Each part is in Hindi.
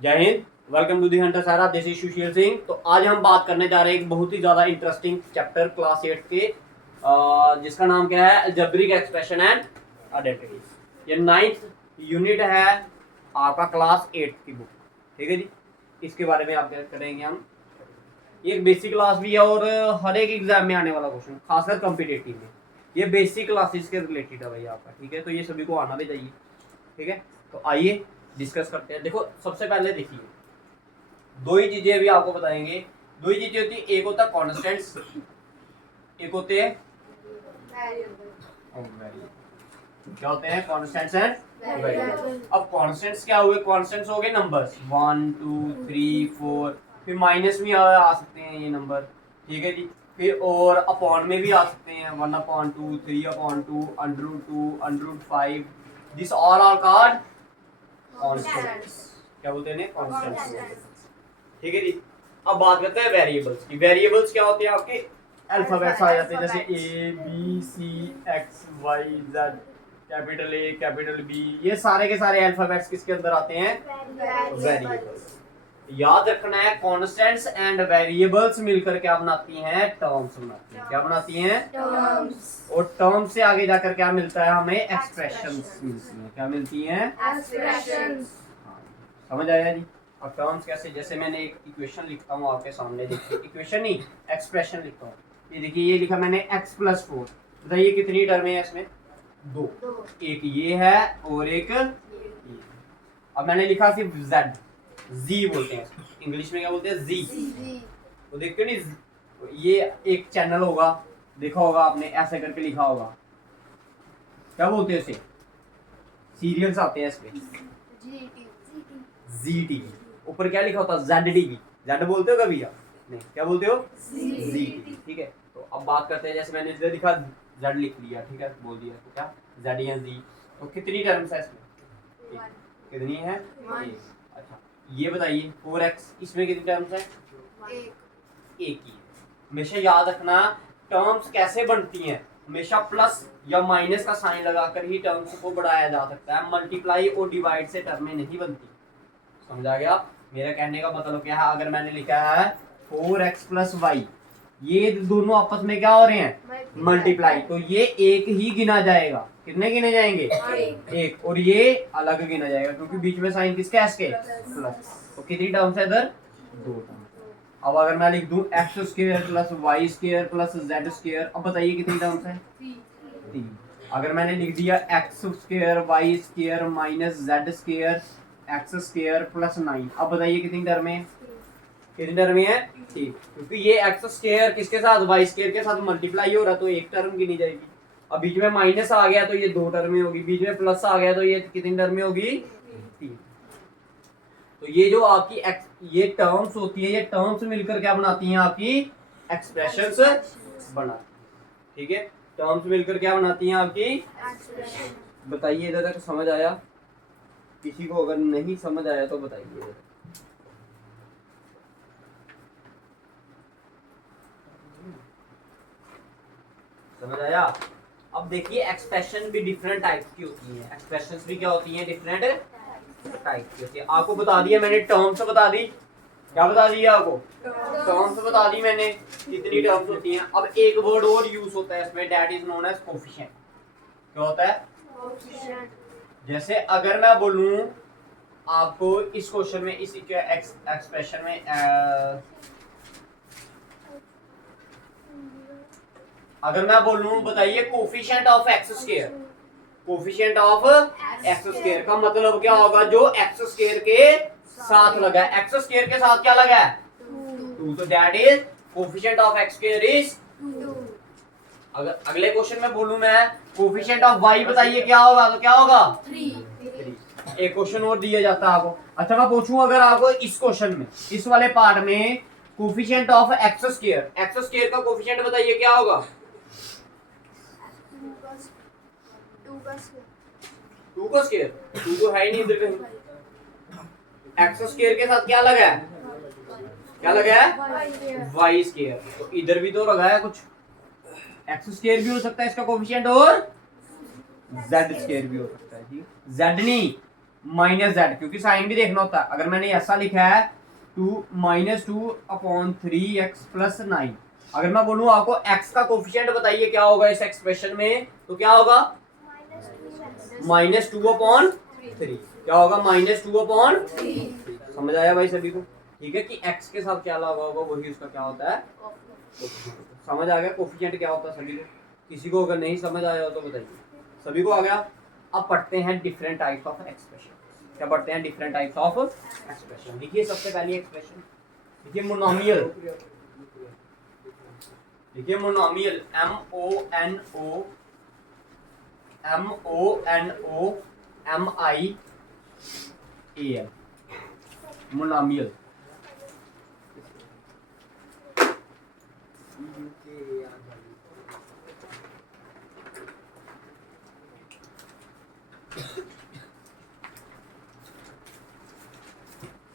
जय Hind, welcome to the hunter सारा, दिस इज सुशील सिंह। तो आज हम बात करने जा रहे हैं एक बहुत ही ज़्यादा इंटरेस्टिंग चैप्टर क्लास 8 के, जिसका नाम क्या है, अलजेब्रिक एक्सप्रेशन एंड आइडेंटिटीज। ये 9th यूनिट है आपका क्लास 8 की बुक। ठीक है जी, इसके बारे में आप क्या करेंगे हम। ये एक बेसिक क्लास भी है और हर एक एग्जाम में आने वाला क्वेश्चन, खासकर कॉम्पिटेटिव में ये बेसिक क्लासेस के रिलेटेड है भाई आपका। ठीक है, तो ये सभी को आना भी चाहिए। ठीक है, तो आइए डिस्कस करते हैं। देखो, सबसे पहले देखिए, दो ही चीजें अभी आपको बताएंगे। दो ही चीजें होती है, एक होता है कॉन्स्टेंट्स, एक होते हैं क्या होते हैं, कॉन्स्टेंट्स एंड वेरिएबल। अब कॉन्स्टेंट्स क्या हुए, कॉन्स्टेंट्स हो गए नंबर्स 1 2 3 4, फिर माइनस में आ सकते हैं ये नंबर। ठीक है जी, फिर और अपॉन में भी आ सकते हैं 1/2 3/2 √2 √5। This all are called constants. क्या बोलते हैं, कॉन्स्टेंट्स। ठीक है जी, अब बात करते हैं वेरिएबल्स की। वेरिएबल्स क्या होते हैं, आपके अल्फाबेट्स आ जाते हैं, जैसे A B C X Y Z, capital A capital B. ये सारे के सारे अल्फाबेट्स किसके अंदर आते हैं, वेरिएबल्स। याद रखना है, कॉन्स्टेंट्स एंड वेरिएबल्स मिलकर क्या बनाती हैं, टर्म्स बनाती हैं। क्या बनाती हैं, टर्म्स। और टर्म्स से आगे जाकर क्या मिलता है हमें, एक्सप्रेशंस मिलती हैं। क्या मिलती हैं, एक्सप्रेशंस। समझ आया जी। अब टर्म्स कैसे, जैसे मैंने एक इक्वेशन लिखता हूँ आपके सामने, देखिए इक्वेशन नहीं एक्सप्रेशन लिखता हूँ। ये देखिए, ये लिखा मैंने x+4। बताइए कितनी टर्म है इसमें, दो। एक ये है और एक ये। अब मैंने लिखा सिर्फ z, जी बोलते हैं इंग्लिश में, क्या बोलते हैं, जी। तो देखते नहीं, ये एक चैनल होगा, देखा होगा आपने, ऐसे करके लिखा होगा, क्या बोलते हैं उसे, सीरियल्स आते हैं इसमें, जी टीवी। ऊपर क्या लिखा होता है, जेड टीवी। जेड बोलते हो कभी आप, नहीं, क्या बोलते हो, जी टीवी। ठीक है, तो अब बात करते हैं, जैसे मैंने इधर लिखा जेड लिख लिया, ठीक है, बोल दिया, तो क्या जेड या जी। तो कितनी टर्म्स है इसमें, कितनी है, एक। अच्छा, ये बताइए 4x, इसमें कितनी टर्म्स है, एक ही। हमेशा याद रखना, टर्म्स कैसे बनती हैं, हमेशा प्लस या माइनस का साइन लगाकर ही टर्म्स को बढ़ाया जा सकता है। मल्टीप्लाई और डिवाइड से टर्में नहीं बनती। समझ आ गया मेरा कहने का मतलब क्या है। अगर मैंने लिखा है 4x+y, ये दोनों आपस में क्या हो रहे हैं, मल्टीप्लाई, तो ये एक ही गिना जाएगा। कितने गिने जाएंगे, एक। और ये अलग गिना जाएगा क्योंकि बीच में साइन किसके, इसके, प्लस। तो कितनी टर्म्स है इधर, दो टर्म्स। अब अगर मैं लिख दूं x² + y² + z², अब बताइए कितनी टर्म्स है, 3। अगर मैंने लिख दिया x² y² - z² x² + 9, अब बताइए कितनी टर्म है, कितनी टर्म है, ठीक। क्योंकि ये x² किसके साथ, y² के साथ मल्टीप्लाई हो रहा, तो एक टर्म गिनी जाएगी। अब बीच में माइनस आ गया तो ये दो टर्में होगी, बीच में प्लस आ गया तो ये कितनी टर्में होगी, 3। तो ये जो आपकी ये टर्म्स होती है, ये टर्म्स मिलकर क्या बनाती हैं, आपकी एक्सप्रेशंस बनाती हैं। ठीक है, टर्म्स मिलकर क्या बनाती हैं, आपकी। बताइए इधर तक समझ आया, किसी को अगर नहीं समझ आया तो बताइए। समझ आया। अब देखिए, एक्सप्रेशन भी डिफरेंट टाइप्स की होती हैं। एक्सप्रेशंस भी क्या होती हैं, डिफरेंट टाइप की होती है। आपको बता दिया मैंने, टर्म्स बता दी। क्या बता दिया आपको, टर्म्स बता दी मैंने, कितनी टर्म्स होती हैं। अब एक वर्ड और यूज होता है इसमें, that is known as coefficient. क्या होता है, कोफिशिएंट। जैसे अगर मैं बोलूं आपको इस क्वेश्चन में, इस एक्सप्रेशन में, अगर मैं बोलूं, बताइए coefficient of x²। Coefficient of x² का मतलब क्या होगा, जो x² के साथ लगा है। x² के साथ क्या लगा है, 2, तो that is coefficient of x² is 2। अगर अगले क्वेश्चन में बोलूं मैं कोफिशिएंट ऑफ y, बताइए क्या होगा, तो क्या होगा, 3। एक क्वेश्चन और दिया जाता है आपको। अच्छा, मैं पूछूं अगर आपको इस क्वेश्चन में, इस वाले पार्ट में, कोफिशिएंट ऑफ x² का कोफिशिएंट बताइए क्या होगा, 2 का स्क्वायर। 2 तो है ही नहीं इधर कहीं। x² के साथ क्या लगा है, क्या लगा है, y²। तो इधर भी तो लगा है कुछ, x² भी हो सकता है इसका कोफिशिएंट, और z² भी हो सकता है जी। z नहीं, माइनस जेड, क्योंकि साइन भी देखना होता है। अगर मैंने ऐसा लिखा है 2 - 2/3x+9, अगर मैं बोलूँ आपको x का कोफिशिएंट बताइए क्या होगा इस एक्सप्रेशन में, तो क्या होगा -2/3। क्या होगा -2/3। समझ आया भाई सभी को? ठीक है कि x के साथ क्या लगा होगा वही उसका क्या होता है। समझ आ गया कोफिशिएंट क्या होता है सभी को? किसी को अगर नहीं समझ आया हो तो बताइए। सभी को आ गया? अब पढ़ते हैं डिफरेंट टाइप्स ऑफ एक्सप्रेशन। क्या पढ़ते हैं? Different types of expression. देखिए सबसे पहली एक्सप्रेशन देखिए मोनोमियल। देखिए मोनोमियल, MONOMIAL, मोनोमियल।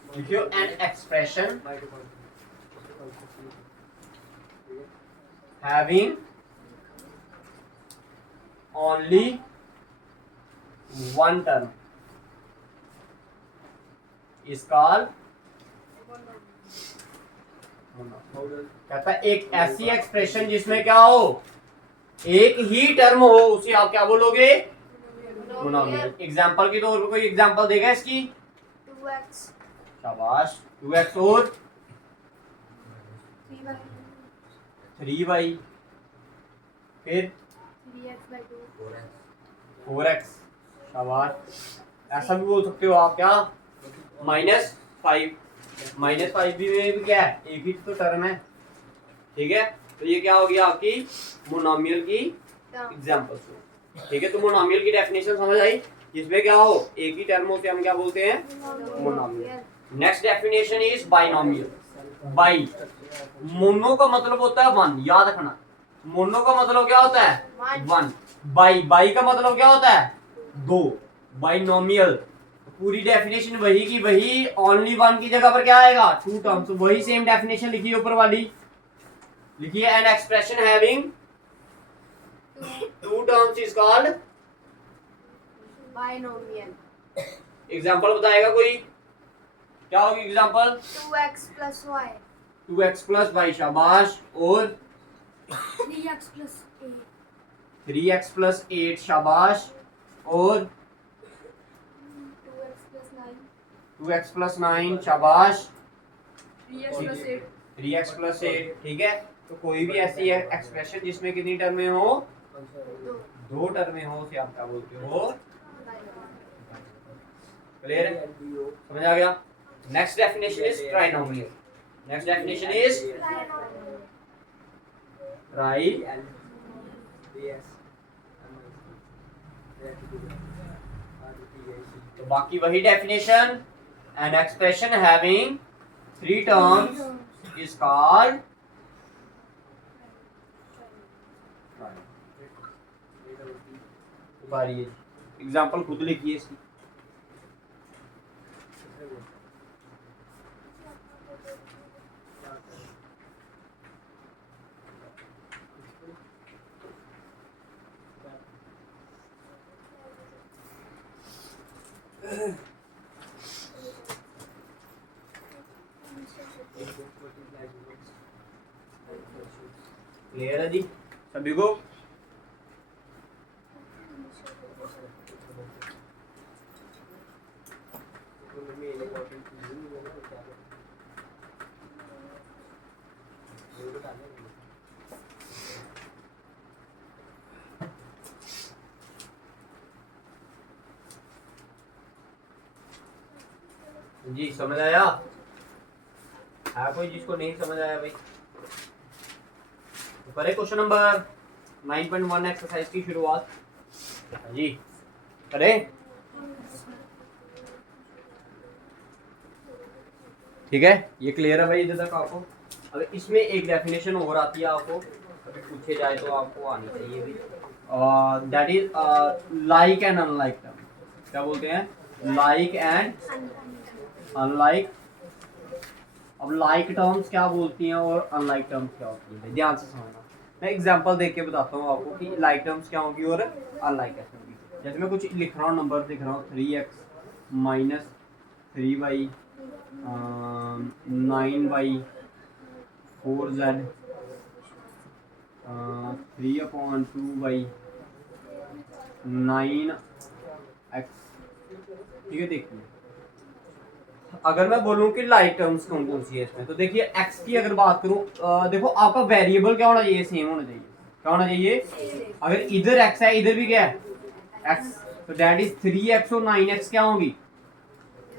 देखियो an expression having only one term is called, कहता है एक ऐसी एक्सप्रेशन जिसमें क्या हो, एक ही टर्म हो, उसे आप क्या बोलोगे? मोनोमियल। एग्जांपल के तौर पर कोई एग्जांपल देगा इसकी? 2x, शाबाश। 2x और 3y, फिर 3x/2, 4x। शाबाश। ऐसा भी बोल सकते हो आप क्या? -5। -5 भी क्या है? एक ही तो टर्म है। ठीक है, तो ये क्या हो गया आपकी मोनोमियल की एग्जांपल। ठीक है, तो मोनोमियल की डेफिनेशन समझ आई? जिसमें क्या हो, एक ही टर्म हो, हम क्या बोलते हैं? Monomial. Next definition is binomial. By, mono का मतलब होता है वन, याद रखना। मोनो का मतलब क्या होता है? वन। बाई, बाई का मतलब क्या होता है? दो। बाइनोमियल पूरी डेफिनेशन वही की वही, ओनली वन की जगह पर क्या आएगा? Two terms. वही सेम डेफिनेशन लिखिए ऊपर वाली, लिखिए an expression having two terms is called binomial. Example बताएगा कोई? क्या होगी example? 2x + y, 2x + y। शाबाश। और 3x + 8, 3x + 8। शाबाश। और 2x + 9, 2x + 9। शाबाश। 3x + 8, 3x + 8। ठीक है, तो कोई भी ऐसी एक्सप्रेशन जिसमें कितनी टर्में हो? दो टर्में हो, उसे आप क्या बोलते हो? क्लियर है? समझ आ गया? Next definition is trinomial. Next definition is try. तो बाकी वही definition, N expression having 3 terms is called. Example खुद लिखिए इसकी। क्लियर है जी सभी को? जी समझ आया? है कोई जिसको नहीं समझ आया भाई? तो करें क्वेश्चन नंबर 9.1 एक्सरसाइज की शुरुआत। जी करें? ठीक है, ये क्लियर है भाई इधर तक आपको? अगर इसमें एक डेफिनेशन और आती है आपको, अगर पूछे जाए तो आपको आनी चाहिए भाई। That is like and unlike term. क्या बोलते हैं? Like and unlike. अब लाइक टर्म्स क्या बोलती हैं और अनलाइक टर्म्स क्या होती है? ध्यान से समझना। मैं एग्जांपल देख के बताता हूँ आपको कि लाइक टर्म्स क्या होगी और अनलाइक कैसे होगी। जैसे मैं कुछ लिख रहा हूँ, नंबर लिख रहा हूँ 3x minus 3y 9y 4z 3/2y 9x। ठीक है, देखिए अगर मैं बोलूं कि लाइक टर्म्स कौन कौन सी है इसमें, तो देखिए x की अगर बात करूं, देखो आपका वेरिएबल क्या होना चाहिए, सेम होना चाहिए। क्या होना चाहिए? अगर इधर x है इधर भी क्या है x, तो दैट इज 3x और 9x क्या होंगी?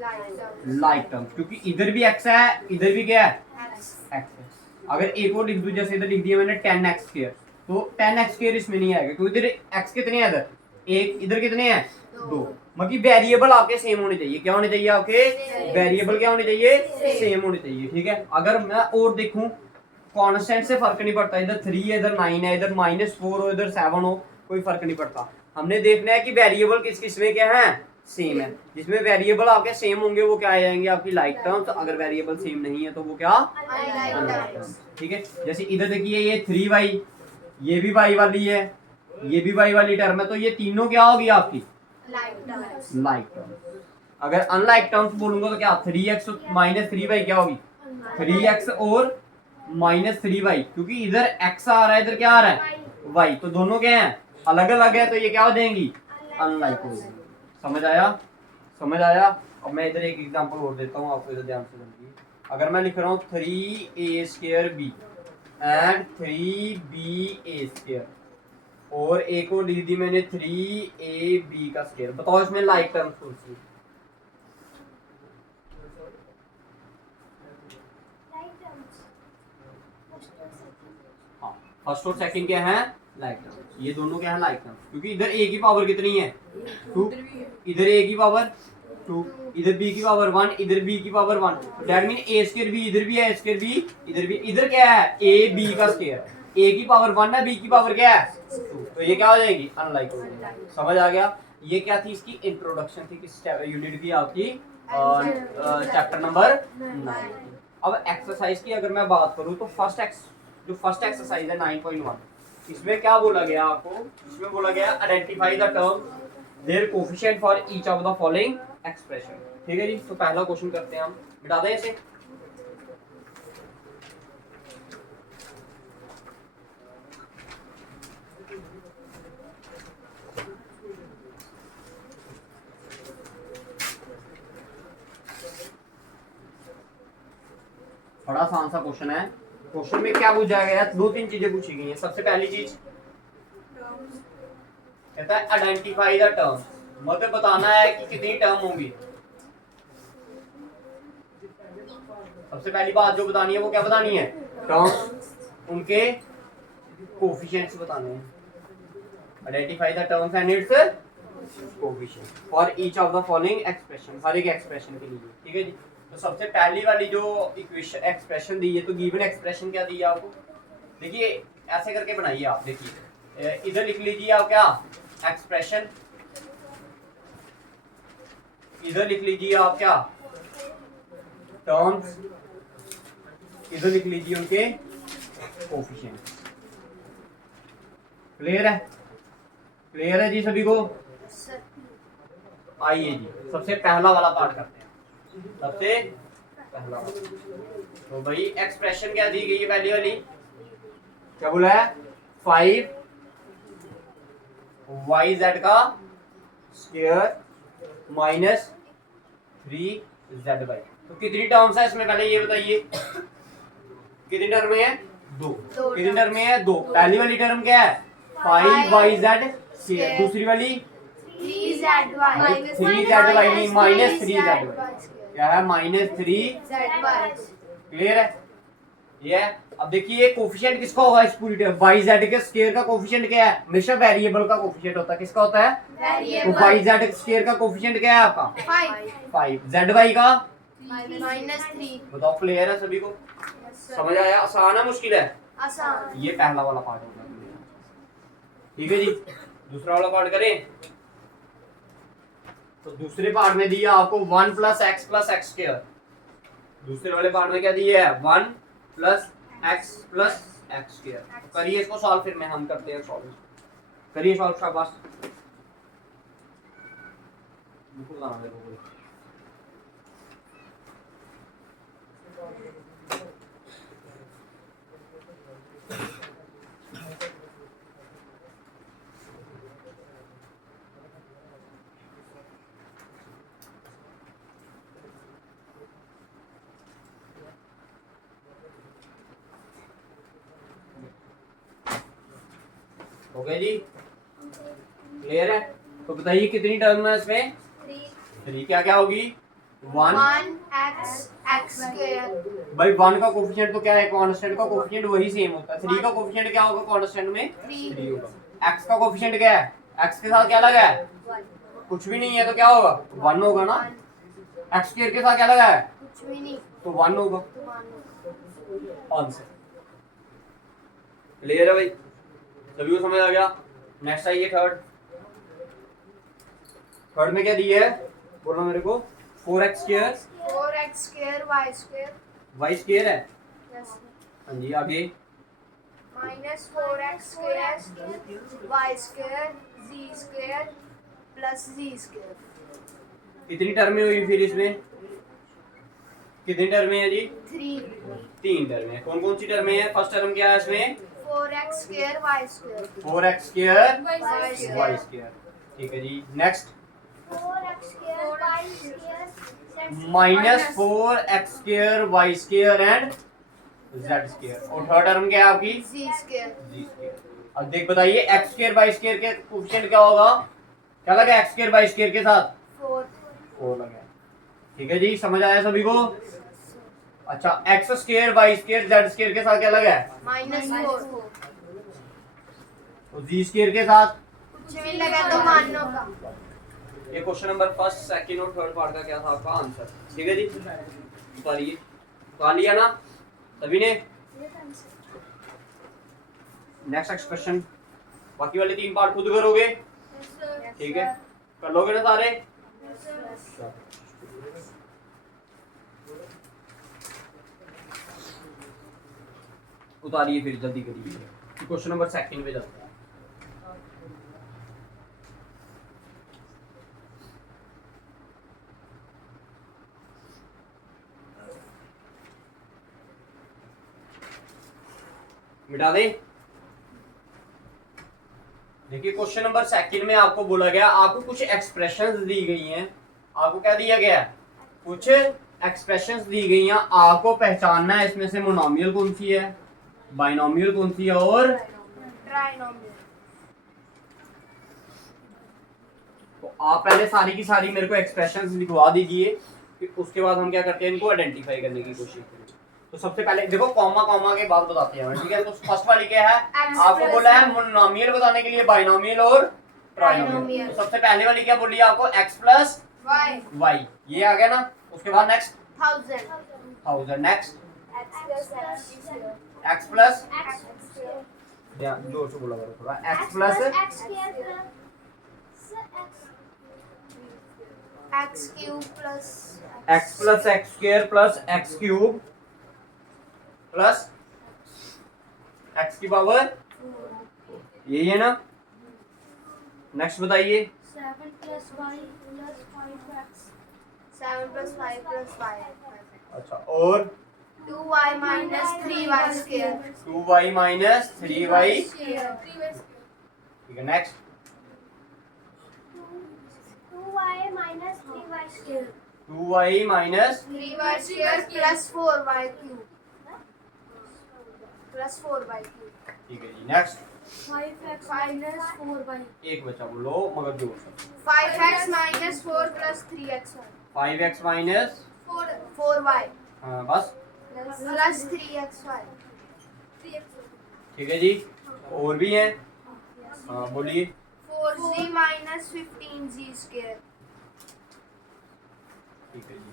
लाइक टर्म्स, क्योंकि इधर भी x है इधर भी क्या है x है। अगर एक और लिख दूं, जैसे इधर लिख दिया मैंने 10x², तो 10x² इसमें नहीं आएगा क्योंकि इधर x कितने हैं, इधर एक, इधर कितने हैं 2। मतलब वेरिएबल आपके सेम होने चाहिए। क्या होने चाहिए आपके? वेरिएबल क्या होने चाहिए? सेम होने चाहिए। ठीक है, अगर मैं और देखूं, कांस्टेंट से फर्क नहीं पड़ता, इधर 3 है इधर 9 है, इधर -4 हो इधर 7 हो, कोई फर्क नहीं पड़ता। हमने देखना है कि वेरिएबल किस किस में क्या है, सेम है। जिसमें वेरिएबल आपके सेम होंगे वो क्या आ जाएंगे आपकी लाइक टर्म्स, अगर वेरिएबल सेम नहीं है तो वो क्या अनलाइक टर्म्स। ठीक है, जैसे इधर देखिए ये 3y, ये भी y वाली है, ये भी y वाली टर्म है, तो ये तीनों क्या होगी आपकी लाइक टर्म्स। अगर अनलाइक टर्म्स बोलूंगा तो क्या 3x -3y क्या होगी 3x और -3y, क्योंकि इधर x आ रहा है इधर क्या आ रहा है y, तो दोनों क्या हैं अलग अलग है, तो ये क्या हो जाएंगी अनलाइक हो जाएंगी। समझ आया? समझ आया? अब मैं इधर एक एग्जांपल और देता हूँ आपको, इधर ध्यान से समझिए। अगर मैं लिख रहा हूँ 3a² एंड 3ba², और एक और लिख दी मैंने 3ab², बताओ इसमें लाइक टर्म्स कौन सी है? हाँ, फर्स्ट और सेकंड क्या है लाइक टर्म्स, ये दोनों क्या है लाइक टर्म्स, क्योंकि इधर a की पावर कितनी है 2, इधर a की पावर 2, इधर b की पावर 1, इधर b की power 1, that mean a² b इधर भी है, a² b इधर भी, इधर क्या है a b का स्क्वायर, a की पावर 1 है, b की पावर क्या है 2, तो ये क्या हो जाएगी अनलाइक हो जाएगी। समझ आ गया? ये क्या थी, इसकी इंट्रोडक्शन थी, किस यूनिट की आपकी चैप्टर नंबर 9। अब एक्सरसाइज की अगर मैं बात करूं तो फर्स्ट एक्सरसाइज है 9.1, इसमें क्या बोला गया आपको? इसमें बोला गया identify the term their coefficient for each of the following expression. ठीक है जी, तो पहला क्वेश्चन करते हैं हम, मिटा दें इसे। बड़ा आसान सा क्वेश्चन है। क्वेश्चन में क्या पूछा गया है? 2-3 चीजें पूछी गई हैं। सबसे पहली चीज कहता है आइडेंटिफाई द टर्म्स, मतलब बताना है कि कितनी टर्म होंगी। सबसे पहली बात जो बतानी है वो क्या बतानी है? टर्म्स, उनके कोएफिशिएंट्स बताने हैं। Identify the terms and its coefficient for each of the following expression, हर एक एक्सप्रेशन के लिए। ठीक है जी, तो सबसे पहली वाली जो इक्वेशन एक्सप्रेशन दी है, तो गिवन एक्सप्रेशन क्या दी है आपको? देखिए ऐसे करके बनाइए आप, देखिए इधर लिख लीजिए आप क्या एक्सप्रेशन, इधर लिख लीजिए आप क्या टर्म्स, इधर लिख लीजिए उनके कोएफिशिएंट। क्लियर है? क्लियर है जी सभी को? आइए जी, सबसे पहला वाला पार्ट करते हैं। सबसे पहला वाला, तो भाई एक्सप्रेशन क्या दी गई है पहली वाली? क्या बोला है? 5 yz का स्क्वायर माइनस 3zy। तो कितनी टर्म्स है इसमें, पहले ये बताइए। कितनी टर्म है? 2। कितनी टर्म है? 2। पहली वाली टर्म क्या है? 5yz स्क्वायर, दूसरी वाली 3zy नहीं -3zy, क्या है -3। क्लियर है? ये है। अब देखिए कोएफिशिएंट किसका होगा इस पूरी टर्म, yz के स्क्वायर का कोएफिशिएंट क्या है? हमेशा वेरिएबल का कोएफिशिएंट होता है। किसका होता है? तो yz के स्क्वायर का कोएफिशिएंट क्या है आपका? 5। zy का -3। बताओ, क्लियर है सभी को? समझ आया? आसान है मुश्किल है? आसान। ये पहला वाला पार्ट होगा। ठीक है जी, दूसरा वाला पार्ट करें। तो दूसरे पार्ट में दिया आपको 1 + x + x²। दूसरे वाले पार्ट में क्या दिया है? 1 + x + x²। तो करिए इसको सॉल्व, फिर में हम करते हैं सॉल्व। करिए सॉल्व, शाबाश। हो गया जी, क्लियर है? तो बताइए कितनी टर्म है इसमें? 3। क्या क्या होगी? 1 x स्क्वायर। भाई 1 का कोफिशिएंट तो क्या है? कांस्टेंट का कोफिशिएंट वही सेम होता है। 3 का कोफिशिएंट क्या होगा कांस्टेंट में? 3 होगा। x का कोफिशिएंट क्या है? x के साथ क्या लगा है? कुछ भी नहीं है तो क्या होगा? 1 होगा ना। x स्क्वायर के साथ क्या लगा है? कुछ भी नहीं तो 1 होगा। तो 1 आंसर क्लियर है भाई? सभी को समझ आ गया? नेक्स्ट आइए थर्ड। थर्ड में क्या दिया है? बोलना मेरे को। 4x square 4x square y square y square है। प्लस हाँ जी, आगे minus 4x square y square z square plus z square. कितनी टर्में हुई फिर इसमें? कितनी टर्में है जी? 3 टर्में। कौन कौन सी टर्में हैं? फर्स्ट टर्म क्या है इसमें? 4x square y square 4x square y y square square. ठीक है जी, next. 4x square y square minus 4x square y square and z square. और थर्ड टर्म क्या है आपकी? z square g square. अब देख बताइए x स्क्वायर y स्क्वायर के कोएफिशिएंट क्या होगा? क्या लगा x स्क्वायर y स्क्वायर के साथ? 4 लगा। ठीक है जी, समझ आया सभी को? अच्छा, x square y square z square के साथ क्या लगा है? -4 तो g स्क्वायर के साथ कुछ भी लगा तो मानो का। ये क्वेश्चन नंबर फर्स्ट, सेकंड और थर्ड पार्ट का क्या था आपका आंसर? ठीक है जी, बताइए। उतार लिया ना सभी ने? नेक्स्ट एक्सप्रेशन, बाकी वाले 3 पार्ट खुद करोगे? ठीक है, कर लोगे ना सारे? उतारिए फिर, जल्दी करिए। क्वेश्चन नंबर सेकंड पे जाते हैं। मिटा दे। देखिए क्वेश्चन नंबर सेकंड में आपको बोला गया, आपको कुछ एक्सप्रेशंस दी गई हैं। आपको क्या दिया गया है? कुछ एक्सप्रेशंस दी गई हैं, आपको पहचानना है इसमें से मोनोमियल कौन सी है, बाइनोमियल कौन सी है और ट्राइनोमियल। तो आप पहले सारी की सारी मेरे को एक्सप्रेशंस लिखवा दीजिए, फिर उसके बाद हम क्या करते हैं, इनको आइडेंटिफाई करने की कोशिश करेंगे। तो सबसे पहले देखो कॉमा कॉमा के बाद बताते हैं, ठीक है? तो फर्स्ट वाली क्या है? आपको बोला है मोनोमियल बताने के लिए बाइनोमियल और ट्राइनोमियल। तो सबसे पहले वाली क्या बोली आपको? x प्लस y, ये आ गया ना। उसके बाद नेक्स्ट 1000, नेक्स्ट x प्लस, जोर से बोला करो थोड़ा, x plus x cube plus x square plus x cube plus x की पावर, यही है ना? नेक्स्ट बताइए। 7 प्लस 5 प्लस y। अच्छा, और 2y minus 3y square 2y minus 3y। ठीक है, next 2y minus 3y square 2y minus 3y square plus 4y cube plus 4y cube. ठीक है जी, नेक्स्ट 5x माइनस 4y एक बचा बोलो मगर जोर से। 5x minus 4 plus 3x 5x minus 4y हाँ बस। Plus 3xy। ठीक है जी, और भी हैं? हाँ बोलिए। 4z minus 15z square. ठीक है जी,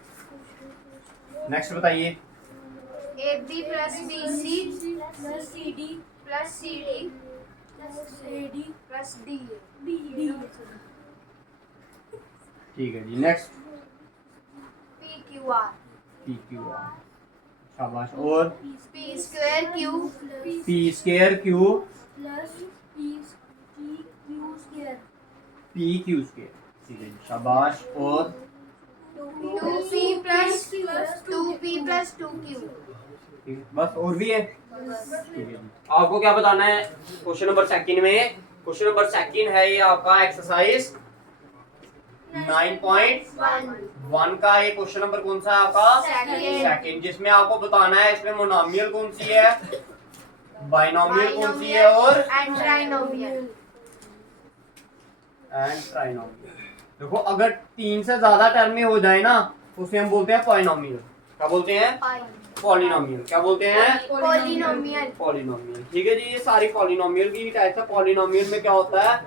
नेक्स्ट बताइए। AB plus BC plus CD plus CD plus AD plus DA। ठीक है जी, नेक्स्ट PQR PQR, शाबाश। और P square Q P square Q plus PQ square PQ square. ठीक है जी, शाबाश। और 2P प्लस प्लस 2q। ठीक है, बस और भी है। ठीक है, आपको क्या बताना है क्वेश्चन नंबर सेकंड में? क्वेश्चन नंबर सेकंड है ये आपका एक्सरसाइज 9.1 का ये क्वेश्चन नंबर कौन सा है आपका? सेकंड, जिसमें आपको बताना है इसमें मोनोमियल कौन सी है, बाइनोमियल कौन सी है और एंड ट्राइनोमियल। ट्राइनोमियल। देखो अगर 3 से ज्यादा टर्म में हो जाए ना तो उसे हम बोलते हैं पॉलिनोमियल। क्या बोलते हैं? पॉलिनोमियल। क्या बोलते हैं? पॉलिनोमियल। पॉलिनोमियल। ठीक है जी, ये सारी पॉलिनोमियल की टाइप है। पॉलिनोमियल में क्या होता है?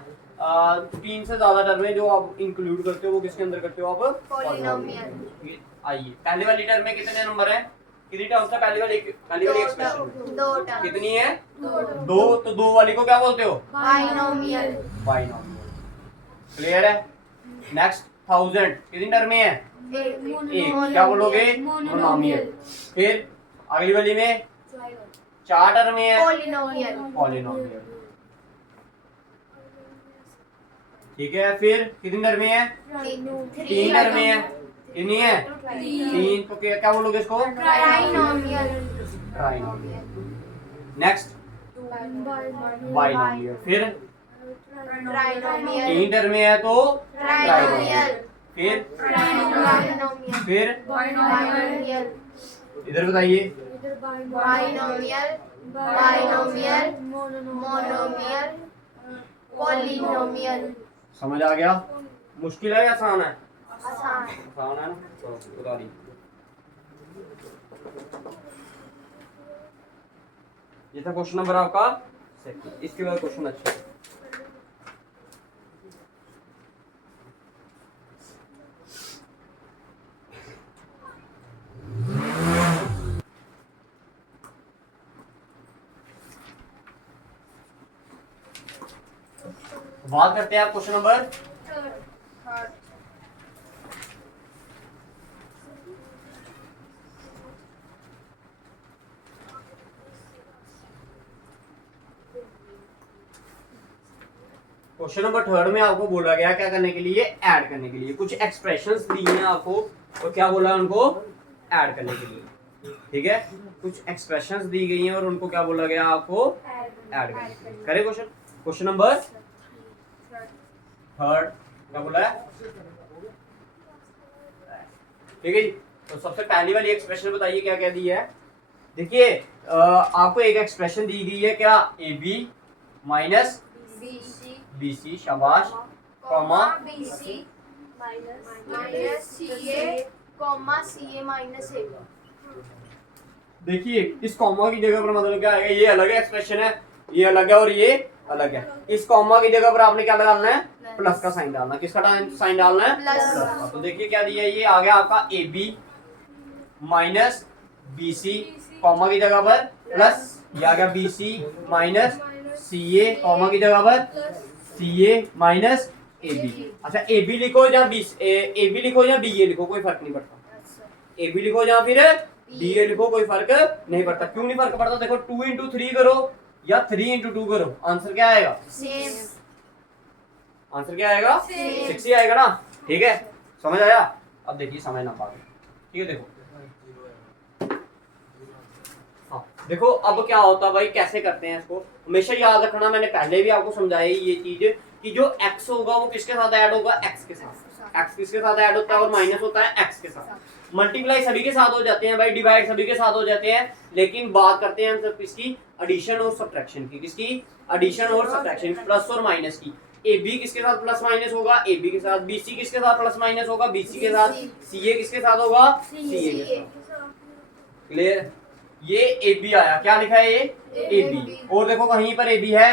3 से ज्यादा टर्म में जो आप इंक्लूड करते हो वो किसके अंदर करते हो आप? पॉलिनोमियल। आइए, पहले वाली टर्म में कितने नंबर है? कितनी टर्म्स है पहली वाली एक्सप्रेशन? 2 टर्म। कितनी है? 2। तो 2 वाली को क्या बोलते हो? बाइनोमियल। बाइनोमियल। क्लियर है? नेक्स्ट 1000 कितनी टर्म में है? 1। क्या बोलोगे? मोनोमियल। फिर अगली वाली में 4 टर्म में है? पॉलिनोमियल। पॉलिनोमियल। ठीक है, फिर कितनी टर्म में है? 3 टर्म में है। कितनी है? 3। तो क्या बोलोगे इसको? ट्राइनोमियल। ट्राइनोमियल। Next binomial. फिर ट्राइनोमियल। 3 टर्म में है तो ट्राइनोमियल। फिर ट्राइनोमियल। फिर बाइनोमियल। इधर बताइए। बाइनोमियल। बाइनोमियल। मोनोमियल। पॉलिनोमियल। समझ आ गया? मुश्किल है या आसान है? आसान। आसान है ना? चलो बता दी। ये था क्वेश्चन नंबर आपका सेकंड। इसके बाद क्वेश्चन अच्छा है। बात करते हैं आप question number question number third में आपको बोला गया क्या करने के लिए? ऐड करने के लिए। कुछ एक्सप्रेशंस दी हैं आपको और क्या बोला उनको? ऐड करने के लिए। ठीक है, कुछ एक्सप्रेशंस दी गई हैं और उनको क्या बोला गया आपको? ऐड करने के लिए। करें क्वेश्चन? क्वेश्चन नंबर थर्ड क्या बोला है? ठीक है जी, तो सबसे पहली वाली एक्सप्रेशन बताइए क्या क्या दी है। देखिए आपको एक एक्सप्रेशन दी गई है क्या? AB माइनस BC, शाबाश, comma BC minus CA comma CA minus AB। देखिए इस कॉमा की जगह पर मतलब क्या आएगा? ये अलग एक्सप्रेशन है, ये अलग है और ये अलग है। इस कॉमा की जगह पर आपने क्या डालना है? प्लस का साइन डालना है। किसका साइन डालना है? प्लस का। तो देखिए क्या दिया है, ये आ गया आपका AB माइनस BC, कॉमा की जगह पर प्लस। ये आ गया BC माइनस CA, कॉमा की जगह पर CA माइनस AB। अच्छा AB लिखो या AB लिखो या BA लिखो, कोई फर्क नहीं पड़ता। AB लिखो या फिर BA लिखो, कोई फर्क नहीं पड़ता। क्यों नहीं फर्क पड़ता? देखो 2 into 3 करो या 3 into 2 करो, आंसर क्या आएगा? सेम। आंसर क्या आएगा? 6 ही आएगा ना। ठीक है, समझ आया? अब देखिए समझ ना पाओगे। ठीक है, देखो देखो अब क्या होता है भाई, कैसे करते हैं इसको हमेशा याद रखना। मैंने पहले भी आपको समझाई ये चीज कि जो x होगा वो किसके साथ ऐड होगा? x के साथ। x किसके साथ ऐड होता है? और माइनस होता है x के साथ। मल्टीप्लाई सभी के साथ हो जाते हैं भाई, डिवाइड सभी के साथ हो जाते हैं, लेकिन बात करते हैं हम सब किसकी? एडिशन और सब्ट्रैक्शन की। किसकी? एडिशन और सब्ट्रैक्शन, प्लस और माइनस की। AB किसके साथ प्लस माइनस होगा? AB के साथ। BC किसके साथ प्लस माइनस होगा? BC के साथ। CA किसके साथ होगा? CA के साथ। क्लियर? ये AB आया, क्या लिखा है ये? AB। और देखो कहीं पर AB है,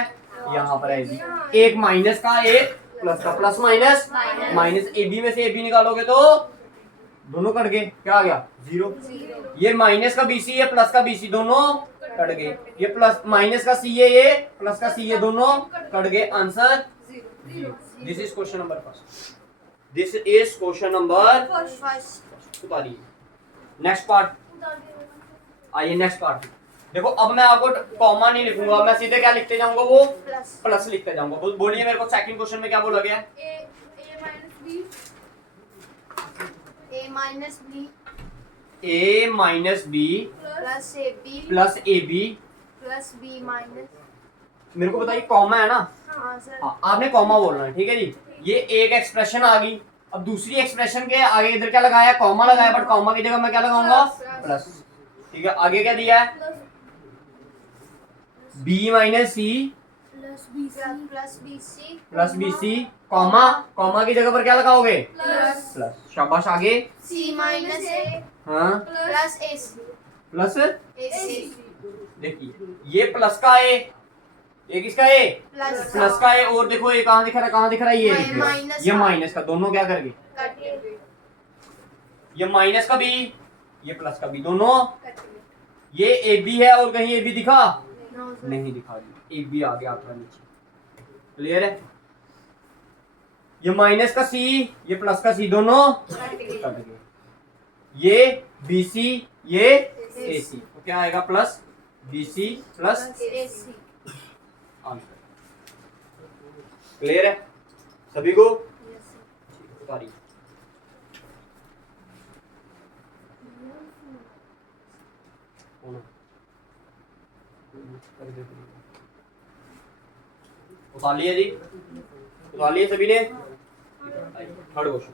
यहाँ पर AB। एक माइनस का एक प्लस का, प्लस माइनस माइनस। AB में से AB निकालोगे तो दोनों कट गए, क्या आ गया? 0। ये माइनस का BC है, प्लस का BC, दोनों कट गए। ये प्लस माइनस का CA, ये प्लस का CA, दोनों कट गए। Answer 0। This is question number first. This is question number first. उतारिए नेक्स्ट पार्ट। आइए नेक्स्ट पार्ट। देखो अब मैं आपको कॉमा नहीं लिखूंगा, मैं सीधे क्या लिखते जाऊंगा? वो प्लस लिखते जाऊंगा। बोलिए मेरे को सेकंड क्वेश्चन में क्या बोला गया? A minus B a minus b plus a b plus a b plus b minus. मेरे को बताइए कॉमा है ना, हाँ सर। हाँ आपने कॉमा बोलना है, ठीक है जी। ये एक एक्सप्रेशन आ गई, अब दूसरी एक्सप्रेशन के आगे इधर क्या लगाया, कॉमा लगाया, बट कॉमा की जगह मैं क्या लगाऊंगा, प्लस। ठीक है, आगे क्या दिया है, b minus c plus b c plus b c, comma, comma की जगह पर क्या लगाओगे, प्लस प्लस। शाबाश, आगे, सी माइनस ए हाँ प्लस ए सी प्लस। ए सी देखिए ये प्लस का ए, ये किसका ए, प्लस प्लस का ए, और देखो ये कहाँ दिख रहा है, कहाँ दिख रहा है, ये दिख रहा है। माइनस ये का। माइनस का, दोनों क्या कर गए, कट गए। ये माइनस का बी, ये प्लस का बी, दोनों। कट गए। ये ए बी है और कहीं ए बी दिखा, नो सर। नहीं दिखा, ए बी आ गया आपका नीचे। क्लियर है। ये माइनस का सी, ये प्लस का सी, दोनों कट गए। कट गए। ये बी सी, ये ए सी, तो क्या आएगा, प्लस बी सी प्लस ए सी। आंसर। क्लियर है सभी को, यस सर। उतारिए। उतार लिया जी, उतार लिए सभी ने। थर्ड क्वेश्चन,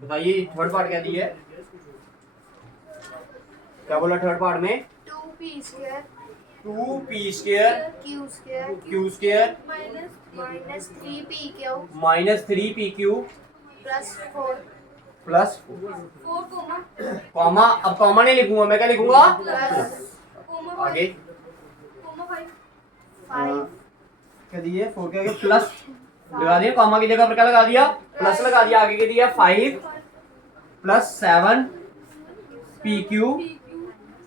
बताइए थर्ड पार्ट क्या दी है, क्या बोला थर्ड पार्ट में, 2p square 2p square q square q square minus 3p q minus 3pq plus 4 plus 4 comma comma, अब कॉमा नहीं लिखूंगा मैं, क्या लिखूंगा, प्लस आगे कोमा 5 क्या दिए, 4 क्या, प्लस लगा दिया, कॉमा की जगह पर क्या लगा दिया, प्लस लगा दिया, आगे क्या दिया, 5 प्लस 7 pq,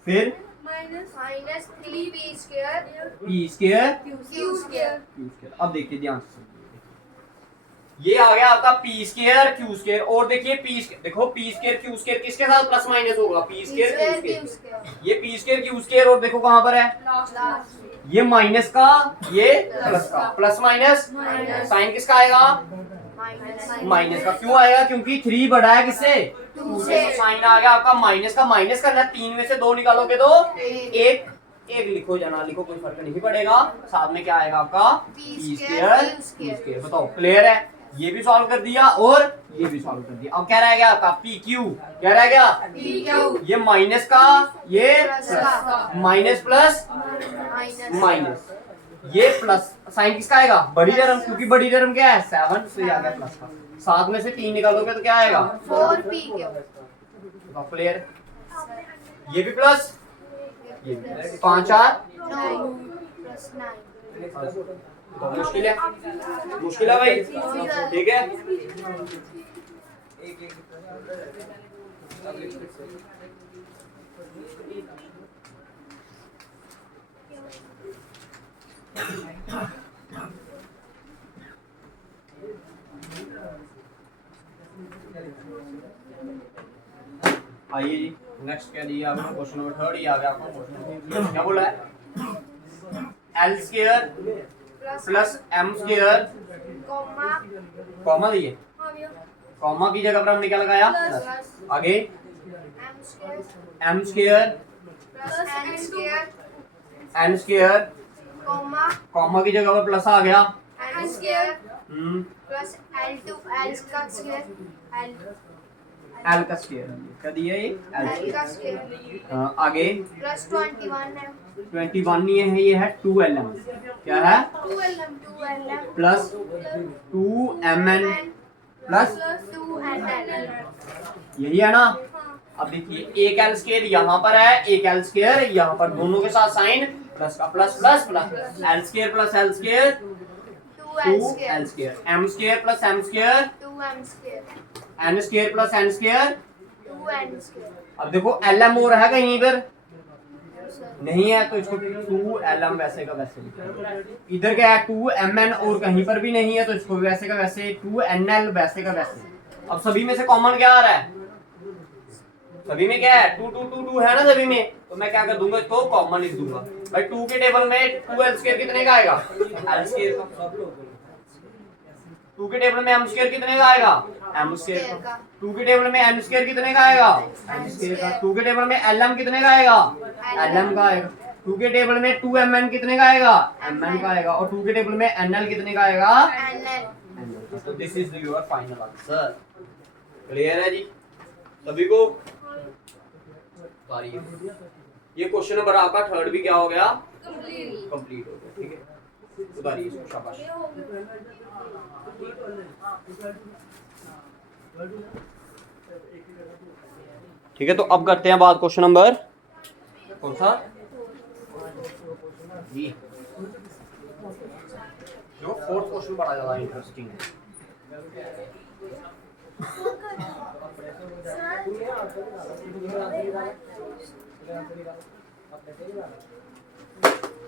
फिर minus 3p square p square q square. q square. अब देखिए ध्यान से, ये आ गया आपका p स्क्वायर q स्क्वायर, और देखिए p स्क्वायर, देखो p स्क्वायर q स्क्वायर किसके साथ प्लस माइनस होगा, p स्क्वायर q स्क्वायर, ये p स्क्वायर q स्क्वायर, और देखो कहां पर है, लास्ट ये माइनस का, ये प्लस का, प्लस माइनस माइनस। साइन किसका आएगा, माइनस माइनस का। क्यों आएगा, क्योंकि 3 बड़ा है किससे, 2 से, तो साइन आ गया आपका माइनस का, माइनस करना, 3 में से 2 निकालोगे तो एक, एक लिखो या ना लिखो कोई फर्क नहीं पड़ेगा, साथ में क्या आएगा आपका p स्क्वायर q स्क्वायर। बताओ क्लियर है, ये भी सॉल्व कर दिया और ये भी सॉल्व कर दिया। अब क्या रह गया आपका पी क्यू, क्या रह गया, pq ये माइनस का, ये प्लस का। माइनस प्लस माइनस माइनस, ये प्लस, साइन किसका आएगा, बड़ी टर्म, क्योंकि बड़ी टर्म क्या है 7, से आ गया प्लस का, 7 में से 3 निकालोगे तो क्या आएगा, 4pq क्लियर। ये भी प्लस, ये भी 5 4, 9 प्लस 9 तो मुश्किल है, मुश्किल है भाई, ठीक है। आइए जी, नेक्स्ट क्या दिया आपने, क्वेश्चन नंबर 3 ही आ गया आपका। क्वेश्चन क्या बोला है, l square plus m square, comma comma दिए, कॉमा की जगह पर हमने क्या लगाया, प्लस आगे m square m square plus n square n square, comma comma की जगह पर प्लस आ गया, n square hmm, plus l2 l का स्क्वायर l एल का स्क्वायर क्या दिया ये, l का स्क्वायर हाँ, आगे प्लस 21 है 21 नहीं है, ये है 2lm, क्या है 2lm plus 2mn plus 2nl यही है ना। अब देखिए एक एल स्क्वायर यहाँ पर है, एक एल स्क्वायर यहाँ पर, दोनों के साथ साइन प्लस का, plus plus plus, l square plus l square 2l 2 square l square, m square plus m square 2m square n square plus n square. 2n square अब देखो एल एम और है कहीं पर नहीं है, तो इसको 2lm वैसे का वैसे लिखेंगे। इधर क्या है 2mn और कहीं पर भी नहीं है, तो इसको वैसे का वैसे 2nl वैसे का वैसे। अब सभी में से कॉमन क्या आ रहा है, सभी में क्या है 2 2 2 2 है ना सभी में, तो मैं क्या कर दूंगा, इसको कॉमन लिख दूंगा। भाई 2 के टेबल में 2l स्क्वायर कितने का आएगा, l स्क्वायर का। 2 के टेबल में m स्क्वायर कितने का आएगा, m स्क्वायर का। 2 के टेबल में n स्क्वायर कितने का आएगा, n स्क्वायर का। 2 के टेबल में lm कितने का आएगा, lm का आएगा। 2 के टेबल में 2mn कितने का आएगा, mn का आएगा। और 2 के टेबल में nl कितने का आएगा, nl। तो this is your final answer. Clear है जी सभी को। ये क्वेश्चन नंबर आपका थर्ड भी क्या हो गया, कंप्लीट हो गया। ठीक है, सुधारिए इसको, शाबाश। ठीक है, तो अब करते हैं बात क्वेश्चन नंबर कौन सा, ये जो फोर्थ क्वेश्चन बड़ा ज्यादा इंटरेस्टिंग है।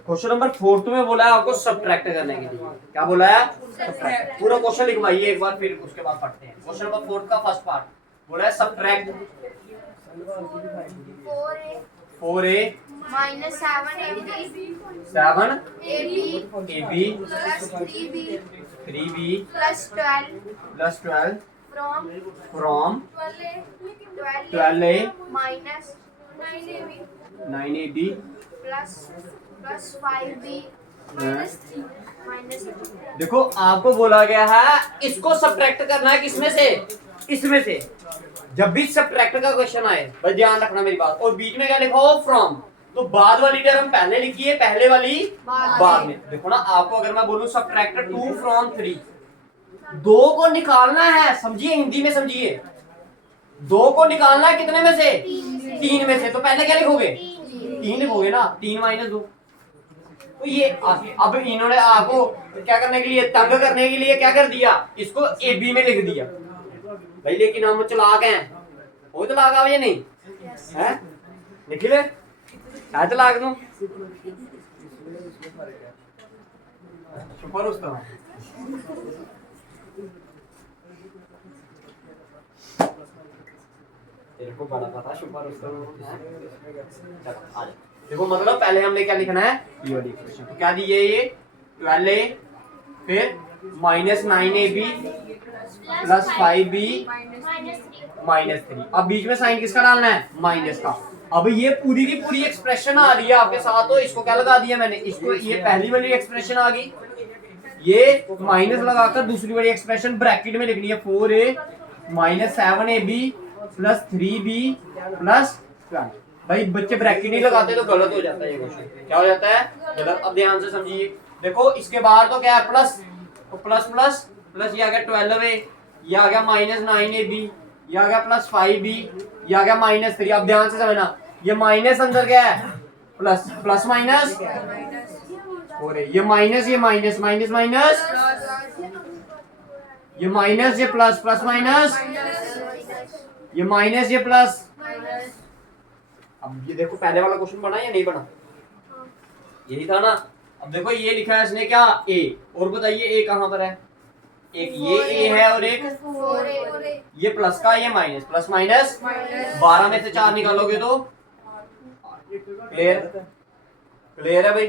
क्वेश्चन नंबर 4 में बोला है आपको सब्ट्रैक्ट करने के लिए। क्या बोला है, सब्ट्रैक्ट। पूरा क्वेश्चन लिखवाइए एक बार, फिर उसके बाद पढ़ते हैं। क्वेश्चन नंबर 4 का फर्स्ट पार्ट बोला है subtract 4a minus 7ab 7ab plus 3b plus 12 from 12a minus 9ab plus 5b minus 3। देखो आपको बोला गया है इसको सब्ट्रैक्ट करना है किसमें से, इसमें से। जब भी सब्ट्रैक्ट का क्वेश्चन आए भाई ध्यान रखना मेरी बात। और बीच में क्या लिखा हो, फ्रॉम। तो बाद वाली टर्म पहले लिखिए, पहले वाली बाद में। देखो ना, आपको अगर मैं बोलूं सब्ट्रैक्ट 2 from 3, 2 को निकालना है, समझिए हिंदी में समझिए। 2 को निकालना है कितने में से, 3 में से। तो पहले क्या लिखोगे, 3 लिखोगे ना, 3 - 2। तो ये अब इन्होंने आपको क्या करने के लिए, तंग करने के लिए क्या कर दिया, इसको ए बी में लिख दिया भाई। लेकिन हम चलाक हैं, वो चलाक आ ये नहीं है, लिख ले क्या चलाक तू सुपर उसका। तेरे को बड़ा पता सुपर उसका। देखो मतलब पहले हमने क्या लिखना है, ये वाली इक्वेशन। तो क्या दी है ये 12a फिर -9ab प्लस 5b -3। अब बीच में साइन किसका डालना है, माइनस का। अब ये पूरी की पूरी एक्सप्रेशन आ रही है आपके साथ, तो इसको क्या लगा दिया मैंने, इसको ये पहली वाली एक्सप्रेशन आ गई, ये माइनस लगाकर दूसरी वाली एक्सप्रेशन ब्रैकेट में लिखनी है 4a -7ab plus 3b plus 12। भाई बच्चे ब्रैकेट नहीं लगाते तो गलत हो जाता है ये क्वेश्चन। क्या हो जाता है, गलत। अब ध्यान से समझिए, देखो इसके बाद तो क्या है प्लस, तो प्लस प्लस प्लस ये आ गया 12a, ये आ गया -9ab, ये आ गया प्लस 5b, ये आ गया -3। अब ध्यान से समझना, ये माइनस अंदर क्या है, प्लस प्लस माइनस, और ये माइनस, ये माइनस माइनस माइनस, ये माइनस, ये प्लस प्लस माइनस, ये माइनस, ये प्लस। अब ये देखो पहले वाला क्वेश्चन बना या नहीं बना, यही था ना। अब देखो ये लिखा है इसने क्या, a। और बताइए a कहां पर है, एक ये a है और एक ये प्लस का, ये माइनस, प्लस माइनस 12 में से 4 निकालोगे तो क्लियर, क्लियर है भाई।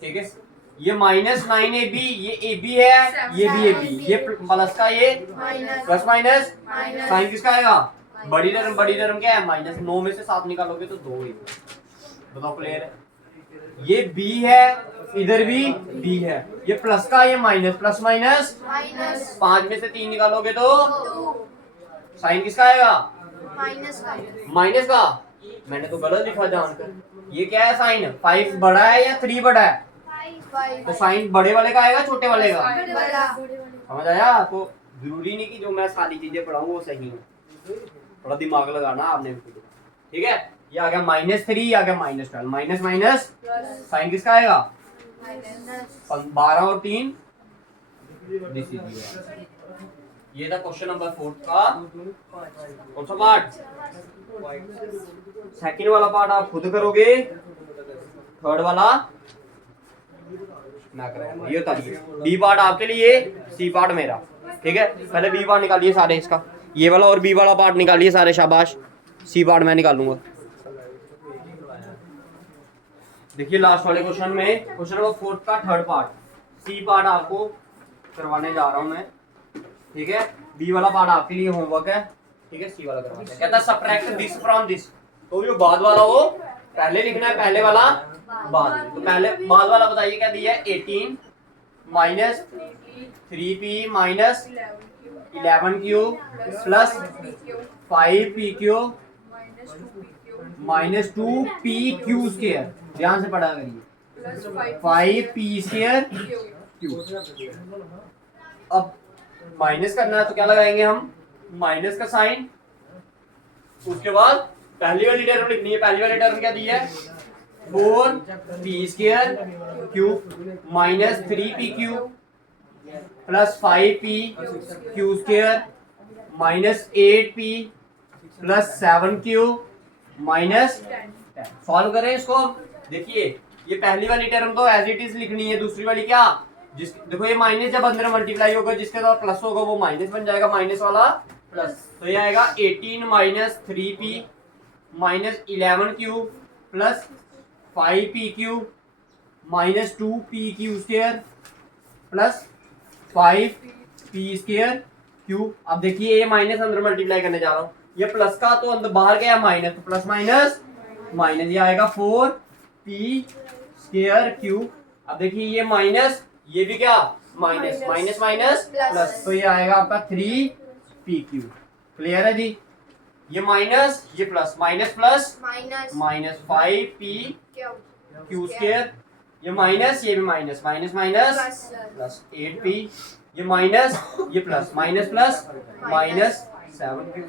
ठीक है, ये -9ab, ये ab है, ये भी ab, ये प्लस का, ये प्लस माइनस, साइन किसका आएगा, बड़ी टर्म क्या है, माइनस। 9 में से 7 निकालोगे तो 2 ही। बताओ क्लियर है। ये b है, इधर भी b है, ये प्लस का, ये माइनस, प्लस माइनस 5 में से 3 निकालोगे तो साइन किसका आएगा, माइनस का। मैंने तो गलत लिखा जानकर। ये क्या है साइन, 5 बड़ा है या 3 बड़ा है, तो साइन बड़े वाले का आएगा छोटे वाले का, समझ आया। तो जरूरी नहीं कि जो मैं सारी चीजें पढ़ाऊं वो सही है, थोड़ा दिमाग लगाना आपने। ठीक है, ये आ गया -3, आ गया -12, माइनस माइनस साइन किसका आएगा, 12 और 3। ये था क्वेश्चन नंबर 4 का कौन सा पार्ट, सेकंड वाला पार्ट आप खुद करोगे, थर्ड वाला मैं करूंगा। ये बताइए बी पार्ट आपके लिए, सी पार्ट मेरा। ठीक है, पहले बी पार्ट निकालिए सारे इसका, ये वाला और बी वाला पार्ट निकालिए सारे, शाबाश। सी पार्ट मैं निकालूंगा। देखिए लास्ट वाले क्वेश्चन में, क्वेश्चन नंबर 4 का थर्ड पार्ट, सी पार्ट आपको करवाने जा रहा हूं मैं, ठीक है। बी वाला पार्ट आपके लिए होमवर्क है, ठीक है। सी वाला करवाना है। कहता है सब्ट्रैक्ट दिस फ्रॉम दिस, तो जो बाद वाला वो पहले लिखना है, पहले वाला बाद में। तो पहले बाद वाला बताइए क्या दिया है, 18 minus 3p minus 11q plus 5pq minus 2pq square, ध्यान से पढ़ा करिए, 5p स्क्वायर q। अब माइनस करना है तो क्या लगाएंगे हम, माइनस का साइन, उसके बाद पहली वाली टर्म लिखनी है। पहली वाली टर्म क्या दी है, 4p square q minus 3pq plus 5pq square minus 8p plus 7q minus 10। Solve करें इसको। देखिए ये पहली वाली टर्म तो एज इट इज लिखनी है, दूसरी वाली क्या, जिस देखो ये माइनस जब अंदर मल्टीप्लाई होगा जिसके साथ प्लस होगा वो माइनस बन जाएगा, माइनस वाला प्लस। तो ये आएगा 18 minus 3p minus 11q plus 5pq minus 2pq square plus 5p square q। अब देखिए ये माइनस अंदर मल्टीप्लाई करने जा रहा हूँ, ये प्लस का तो अंदर बाहर गया माइनस, तो प्लस माइनस माइनस, ये आएगा 4p स्क्वायर q। अब देखिए ये माइनस, ये भी क्या माइनस, माइनस माइनस प्लस, तो ये आएगा आपका 3pq। क्लियर है जी। ये माइनस ये plus, minus plus minus 5pq square, ये माइनस ये भी minus, minus minus plus 8p, ये माइनस ये plus, minus plus minus 7q,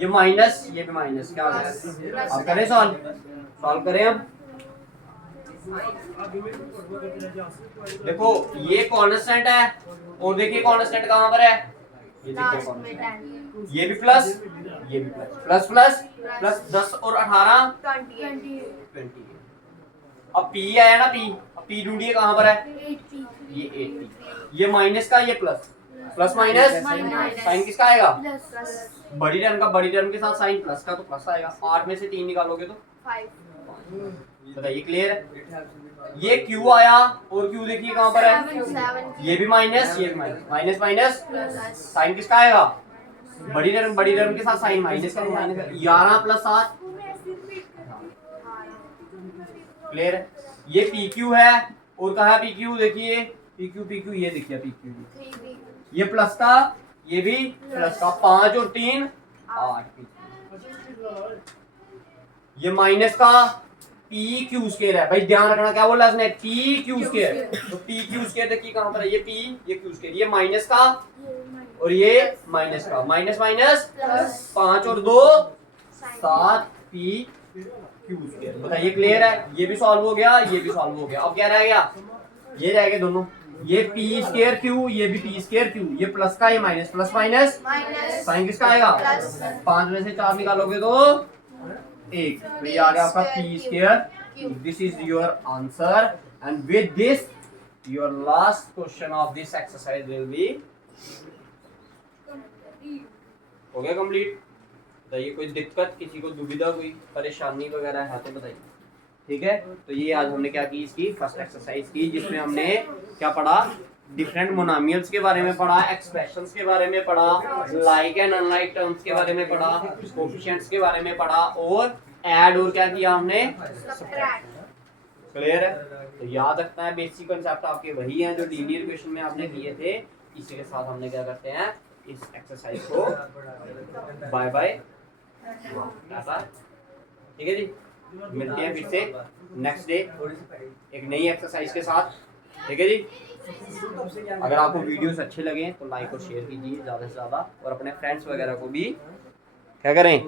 ये माइनस ये भी माइनस, क्या हो गया। अब करें सॉल्व करें। अब देखो ये कांस्टेंट है और देखिए कांस्टेंट कहां पर है, ये देखिए ये भी प्लस ये भी प्लस, प्लस प्लस प्लस 10 और 18 20। अब p आया ना, p, अब p ढूंढिए कहां पर है, ये 8p, ये माइनस का ये प्लस, प्लस माइनस साइन किसका आएगा, बड़ी टर्म के साथ साइन प्लस का तो प्लस आएगा। 8 में से 3 निकालोगे तो 5। बताइए क्लियर है। ये q आया और q देखिए कहां पर है, ये भी माइनस ये भी माइनस, माइनस माइनस साइन किसका आएगा, बड़ी टर्म के साथ साइन माइनस का, 11 प्लस 7। क्लियर है। ये pq है और कहा pq, देखिए pq ये देखिए pq, ये प्लस का ये भी प्लस का, 5 और 3 8। ये माइनस का pq स्क्वायर है, भाई ध्यान रखना क्या बोला इसने, pq स्क्वायर, तो pq स्क्वायर देखिए कहां पर है, ये p ये q स्क्वायर, ये माइनस का और ये माइनस का, माइनस माइनस 5 और 2 7p q स्क्वायर। बताइए क्लियर है। ये भी सॉल्व हो गया, ये भी सॉल्व हो गया। अब क्या रह गया, ये रह गए दोनों, ये p स्क्वायर q ये भी p स्क्वायर q, ये प्लस का ये माइनस, प्लस माइनस साइन किसका आएगा, 5 में से 4 निकालोगे तो 1, तो ये आ गया आपका p square. This is your answer and with this your last question of this exercise will be हो गया कंप्लीट। बताइए कोई दिक्कत, किसी को दुविधा, कोई परेशानी वगैरह है तो बताइए, ठीक है। तो ये आज हमने क्या की, इसकी फर्स्ट एक्सरसाइज की, जिसमें हमने क्या पढ़ा, डिफरेंट मोनोमियल्स के बारे में पढ़ा, एक्सप्रेशंस के बारे में पढ़ा, लाइक एंड अनलाइक टर्म्स के बारे में पढ़ा, कोएफिशिएंट्स के बारे में पढ़ा और ऐड और क्या किया हमने, क्लियर है। तो याद रखना है बेसिक कांसेप्ट आपके वही हैं जो लीनियर इक्वेशन में आपने किए थे। इसी के साथ हमने क्या करते हैं, इस एक्सरसाइज को बाय बाय टाटा, ठीक है जी। मिलते हैं फिर से नेक्स्ट डे एक नई एक्सरसाइज के साथ, ठीक है जी। अगर आपको वीडियोस अच्छे लगे तो लाइक और शेयर कीजिए ज़्यादा से ज़्यादा, और अपने फ्रेंड्स वगैरह को भी क्या करें,